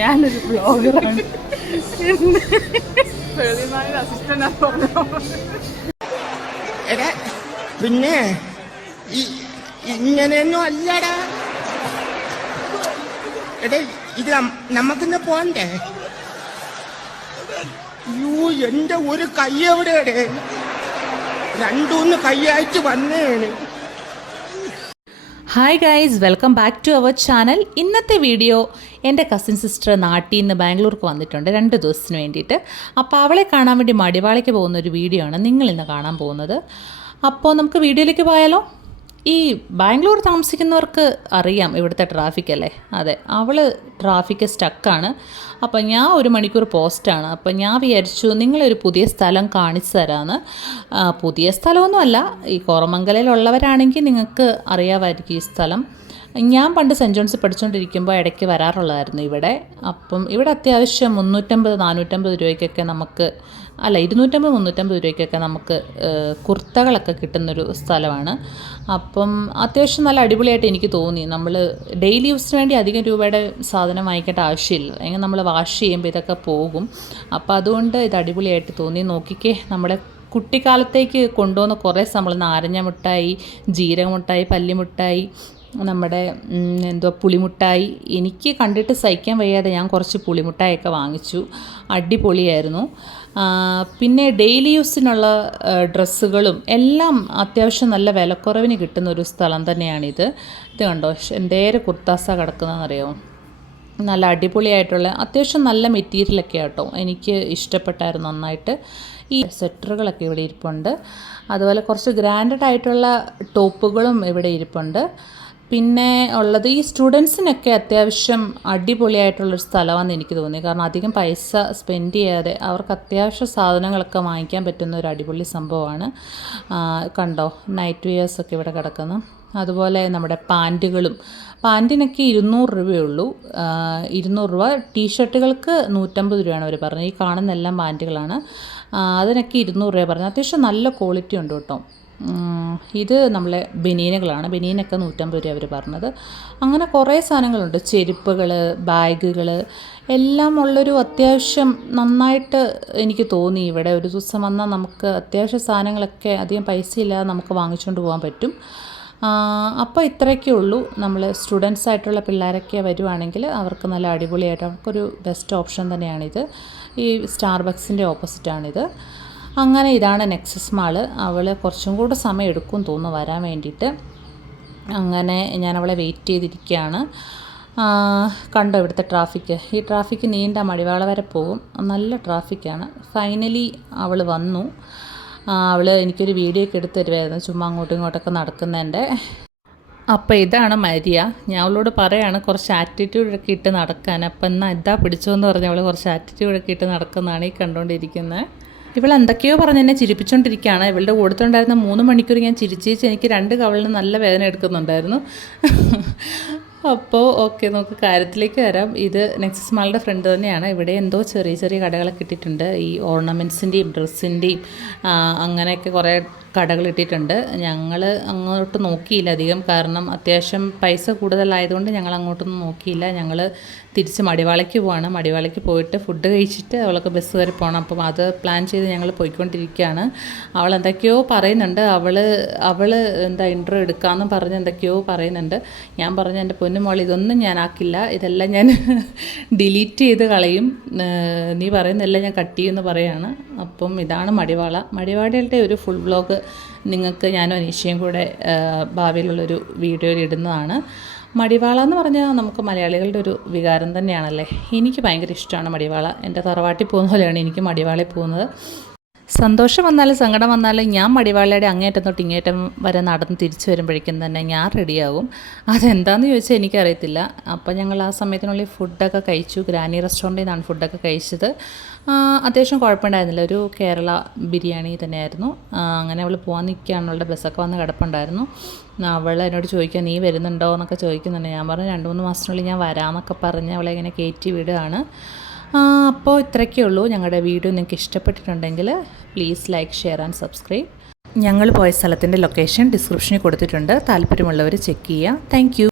ഞാനൊരു ബ്ലോഗറാണ്. പിന്നെ ഇങ്ങനെയൊന്നും അല്ലടാ. എടേ ഇത് നമുക്കിന്ന് പോണ്ടേ? യൂ എന്റെ ഒരു കൈ എവിടെയടേ? രണ്ടൂന്ന് കൈയായിട്ട് വന്നേണ്. Hi guys, welcome back to our channel. ഇന്നത്തെ വീഡിയോ എൻ്റെ കസിൻ സിസ്റ്റർ നാട്ടിൽ നിന്ന് ബാംഗ്ലൂർക്ക് വന്നിട്ടുണ്ട് 2 ദിവസത്തിന് വേണ്ടിയിട്ട്. അപ്പോൾ അവളെ കാണാൻ വേണ്ടി മടിവാളയ്ക്ക് പോകുന്ന ഒരു വീഡിയോ ആണ് നിങ്ങളിന്ന് കാണാൻ പോകുന്നത്. അപ്പോൾ നമുക്ക് വീഡിയോയിലേക്ക് പോയാലോ? ഈ ബാംഗ്ലൂർ താമസിക്കുന്നവർക്ക് അറിയാം ഇവിടുത്തെ ട്രാഫിക് അല്ലേ? അതെ, അവൾ ട്രാഫിക് സ്റ്റക്കാണ്. അപ്പോൾ ഞാൻ 1 മണിക്കൂർ പോസ്റ്റാണ്. അപ്പോൾ ഞാൻ വിചാരിച്ചു നിങ്ങളൊരു പുതിയ സ്ഥലം കാണിച്ചു തരാമെന്ന്. പുതിയ സ്ഥലമൊന്നുമല്ല, ഈ കോറമംഗലയിലുള്ളവരാണെങ്കിൽ നിങ്ങൾക്ക് അറിയാമായിരിക്കും ഈ സ്ഥലം. ഞാൻ പണ്ട് സെൻറ്റ് ജോൺസ് പഠിച്ചുകൊണ്ടിരിക്കുമ്പോൾ ഇടയ്ക്ക് വരാറുള്ളതായിരുന്നു ഇവിടെ. അപ്പം ഇവിടെ അത്യാവശ്യം 350-450 രൂപയ്ക്കൊക്കെ നമുക്ക്, അല്ല 250-350 രൂപയ്ക്കൊക്കെ നമുക്ക് കുർത്തകളൊക്കെ കിട്ടുന്നൊരു സ്ഥലമാണ്. അപ്പം അത്യാവശ്യം നല്ല അടിപൊളിയായിട്ട് എനിക്ക് തോന്നി. നമ്മൾ ഡെയിലി യൂസിന് വേണ്ടി അധികം രൂപയുടെ സാധനം വാങ്ങിക്കേണ്ട ആവശ്യമില്ല, അല്ലെങ്കിൽ നമ്മൾ വാഷ് ചെയ്യുമ്പോൾ ഇതൊക്കെ പോകും. അപ്പോൾ അതുകൊണ്ട് ഇത് അടിപൊളിയായിട്ട് തോന്നി. നോക്കിക്കേ, നമ്മുടെ കുട്ടിക്കാലത്തേക്ക് കൊണ്ടുവന്ന കുറേ നമ്മൾ നാരങ്ങ മിഠായി, ജീരക മിഠായി, പല്ലിമിഠായി, നമ്മുടെ പുളിമുട്ടായി. എനിക്ക് കണ്ടിട്ട് സഹിക്കാൻ വയ്യാതെ ഞാൻ കുറച്ച് പുളിമുട്ടായൊക്കെ വാങ്ങിച്ചു. അടിപൊളിയായിരുന്നു. പിന്നെ ഡെയിലി യൂസിനുള്ള ഡ്രസ്സുകളും എല്ലാം അത്യാവശ്യം നല്ല വിലക്കുറവിന് കിട്ടുന്ന ഒരു സ്ഥലം തന്നെയാണിത്. ഇത് കണ്ടോ, എന്തേരെ കുർത്താസ കിടക്കുന്നതെന്നറിയാമോ? നല്ല അടിപൊളിയായിട്ടുള്ള അത്യാവശ്യം നല്ല മെറ്റീരിയലൊക്കെ ആട്ടോ, എനിക്ക് ഇഷ്ടപ്പെട്ടായിരുന്നു നന്നായിട്ട്. ഈ സ്വെറ്ററുകളൊക്കെ ഇവിടെ ഇരിപ്പുണ്ട്. അതുപോലെ കുറച്ച് ഗ്രാൻഡഡ് ആയിട്ടുള്ള ടോപ്പുകളും ഇവിടെ ഇരിപ്പുണ്ട്. പിന്നെ ഉള്ളത് ഈ സ്റ്റുഡൻസിനൊക്കെ അത്യാവശ്യം അടിപൊളിയായിട്ടുള്ളൊരു സ്ഥലമാണെന്ന് എനിക്ക് തോന്നി. കാരണം അധികം പൈസ സ്പെൻഡ് ചെയ്യാതെ അവർക്ക് അത്യാവശ്യ സാധനങ്ങളൊക്കെ വാങ്ങിക്കാൻ പറ്റുന്ന ഒരു അടിപൊളി സംഭവമാണ്. കണ്ടോ, നൈറ്റ് വെയേഴ്സൊക്കെ ഇവിടെ കിടക്കുന്നു. അതുപോലെ നമ്മുടെ പാൻറ്റിനൊക്കെ 200 രൂപയുള്ളൂ. 200 രൂപ. ടീഷർട്ടുകൾക്ക് 150 രൂപയാണ് അവർ പറഞ്ഞത്. ഈ കാണുന്ന എല്ലാം പാൻറ്റുകളാണ്. അതിനൊക്കെ 200 രൂപ പറഞ്ഞത്. അത്യാവശ്യം നല്ല ക്വാളിറ്റി ഉണ്ട് കേട്ടോ. ഇത് നമ്മളെ ബനിയനുകളാണ്. ബനിയനൊക്കെ 150 രൂപ അവർ പറഞ്ഞത്. അങ്ങനെ കുറേ സാധനങ്ങളുണ്ട്. ചെരുപ്പുകൾ, ബാഗുകൾ എല്ലാം ഉള്ളൊരു അത്യാവശ്യം നന്നായിട്ട് എനിക്ക് തോന്നി. ഇവിടെ ഒരു ദിവസം വന്നാൽ നമുക്ക് അത്യാവശ്യ സാധനങ്ങളൊക്കെ അധികം പൈസ ഇല്ലാതെ നമുക്ക് വാങ്ങിച്ചുകൊണ്ട് പോകാൻ പറ്റും. അപ്പോൾ ഇത്രയൊക്കെ ഉള്ളൂ. നമ്മൾ സ്റ്റുഡൻസ് ആയിട്ടുള്ള പിള്ളേരൊക്കെ വരുവാണെങ്കിൽ അവർക്ക് നല്ല അടിപൊളിയായിട്ട് അവർക്കൊരു ബെസ്റ്റ് ഓപ്ഷൻ തന്നെയാണിത്. ഈ സ്റ്റാർബക്സിൻ്റെ ഓപ്പോസിറ്റാണിത്. അങ്ങനെ ഇതാണ് നെക്സസ് മാള്. അവൾ കുറച്ചും കൂടെ സമയം എടുക്കും തോന്നുന്നു വരാൻ വേണ്ടിയിട്ട്. അങ്ങനെ ഞാൻ അവളെ വെയിറ്റ് ചെയ്തിരിക്കുകയാണ്. കണ്ടോ ഇവിടുത്തെ ട്രാഫിക്ക്? ഈ ട്രാഫിക്ക് നീണ്ട മടിവാള വരെ പോകും. നല്ല ട്രാഫിക്കാണ്. ഫൈനലി അവൾ വന്നു. അവൾ എനിക്കൊരു വീഡിയോ ഒക്കെ എടുത്ത് തരുമായിരുന്നു, ചുമ്മാ അങ്ങോട്ടും ഇങ്ങോട്ടൊക്കെ നടക്കുന്നതിൻ്റെ. അപ്പോൾ ഇതാണ് മരിയ. ഞാൻ അവളോട് പറയാണ് കുറച്ച് ആറ്റിറ്റ്യൂഡൊക്കെ ഇട്ട് നടക്കാൻ. അപ്പം എന്നാൽ ഇതാ പിടിച്ചോന്ന് പറഞ്ഞ് അവൾ കുറച്ച് ആറ്റിറ്റ്യൂഡൊക്കെ ഇട്ട് നടക്കുന്നതാണ് ഈ കണ്ടുകൊണ്ടിരിക്കുന്നത്. ഇവൾ എന്തൊക്കെയോ പറഞ്ഞ് എന്നെ ചിരിപ്പിച്ചുകൊണ്ടിരിക്കുകയാണ്. ഇവളുടെ കൂടത്തുണ്ടായിരുന്ന 3 മണിക്കൂർ ഞാൻ ചിരിച്ചേച്ച് എനിക്ക് 2 കവളിന് നല്ല വേദന എടുക്കുന്നുണ്ടായിരുന്നു. അപ്പോൾ ഓക്കെ, നമുക്ക് കാര്യത്തിലേക്ക് വരാം. ഇത് നെക്സസ് മാളുടെ ഫ്രണ്ട് തന്നെയാണ്. ഇവിടെ എന്തോ ചെറിയ ചെറിയ കടകളൊക്കെ ഇട്ടിട്ടുണ്ട്. ഈ ഓർണമെൻറ്റ്സിൻ്റെയും ഡ്രസ്സിൻ്റെയും അങ്ങനെയൊക്കെ കുറേ കടകൾ ഇട്ടിട്ടുണ്ട്. ഞങ്ങൾ അങ്ങോട്ട് നോക്കിയില്ല അധികം, കാരണം അത്യാവശ്യം പൈസ കൂടുതലായതുകൊണ്ട് ഞങ്ങൾ അങ്ങോട്ടൊന്നും നോക്കിയില്ല. ഞങ്ങൾ തിരിച്ച് മടിവാളയ്ക്ക് പോവാണ്. മടിവാളയ്ക്ക് പോയിട്ട് ഫുഡ് കഴിച്ചിട്ട് അവൾക്ക് ബസ് കയറി പോകണം. അപ്പം അത് പ്ലാൻ ചെയ്ത് ഞങ്ങൾ പോയിക്കൊണ്ടിരിക്കുകയാണ്. അവൾ എന്തൊക്കെയോ പറയുന്നുണ്ട്. അവൾ എന്താ ഇൻട്രോ എടുക്കാമെന്നും പറഞ്ഞ് എന്തൊക്കെയോ പറയുന്നുണ്ട്. ഞാൻ പറഞ്ഞു എൻ്റെ പൊന്നുമോൾ ഇതൊന്നും ഞാൻ ആക്കില്ല, ഇതെല്ലാം ഞാൻ ഡിലീറ്റ് ചെയ്ത് കളയും, നീ പറയുന്നതെല്ലാം ഞാൻ കട്ട് ചെയ്യുമെന്ന് പറയാണ്. അപ്പം ഇതാണ് മടിവാളയുടെ ഒരു ഫുൾ വ്ലോഗ് നിങ്ങൾക്ക് ഞാനും അനീഷയും കൂടെ ഭാവിയിലുള്ളൊരു വീഡിയോയിൽ ഇടുന്നതാണ്. മടിവാള എന്ന് പറഞ്ഞാൽ നമുക്ക് മലയാളികളുടെ ഒരു വികാരം തന്നെയാണല്ലേ. എനിക്ക് ഭയങ്കര ഇഷ്ടമാണ് മടിവാള. എൻ്റെ തറവാട്ടിൽ പോകുന്ന പോലെയാണ് എനിക്ക് മടിവാളയിൽ പോകുന്നത്. സന്തോഷം വന്നാലും സങ്കടം വന്നാലും ഞാൻ മടിവാളയുടെ അങ്ങേറ്റം തൊട്ട് ഇങ്ങേറ്റം വരെ നടന്ന് തിരിച്ചു വരുമ്പോഴേക്കും തന്നെ ഞാൻ റെഡിയാകും. അതെന്താണെന്ന് ചോദിച്ചാൽ എനിക്കറിയത്തില്ല. അപ്പോൾ ഞങ്ങൾ ആ സമയത്തിനുള്ളിൽ ഫുഡൊക്കെ കഴിച്ചു. ഗ്രാനി റെസ്റ്റോറൻറ്റിൽ നിന്നാണ് ഫുഡൊക്കെ കഴിച്ചത്. അത്യാവശ്യം കുഴപ്പമുണ്ടായിരുന്നില്ല. ഒരു കേരള ബിരിയാണി തന്നെയായിരുന്നു. അങ്ങനെ അവൾ പോകാൻ നിൽക്കുകയാണ്. അവളുടെ ബസ്സൊക്കെ വന്ന് കിടപ്പുണ്ടായിരുന്നു. അവൾ എന്നോട് ചോദിക്കുക നീ വരുന്നുണ്ടോ എന്നൊക്കെ ചോദിക്കുന്നുണ്ട്. ഞാൻ പറഞ്ഞു 2-3 മാസത്തിനുള്ളിൽ ഞാൻ വരാമെന്നൊക്കെ പറഞ്ഞ് അവളെ ഇങ്ങനെ കയറ്റി വിടുകയാണ്. അപ്പോൾ ഇത്രയൊക്കെ ഉള്ളൂ. ഞങ്ങളുടെ വീഡിയോ നിങ്ങൾക്ക് ഇഷ്ടപ്പെട്ടിട്ടുണ്ടെങ്കിൽ please like, share and subscribe. ഞങ്ങൾ പോയ സ്ഥലത്തിൻ്റെ ലൊക്കേഷൻ ഡിസ്ക്രിപ്ഷനിൽ കൊടുത്തിട്ടുണ്ട്. താല്പര്യമുള്ളവർ ചെക്ക് ചെയ്യുക. താങ്ക്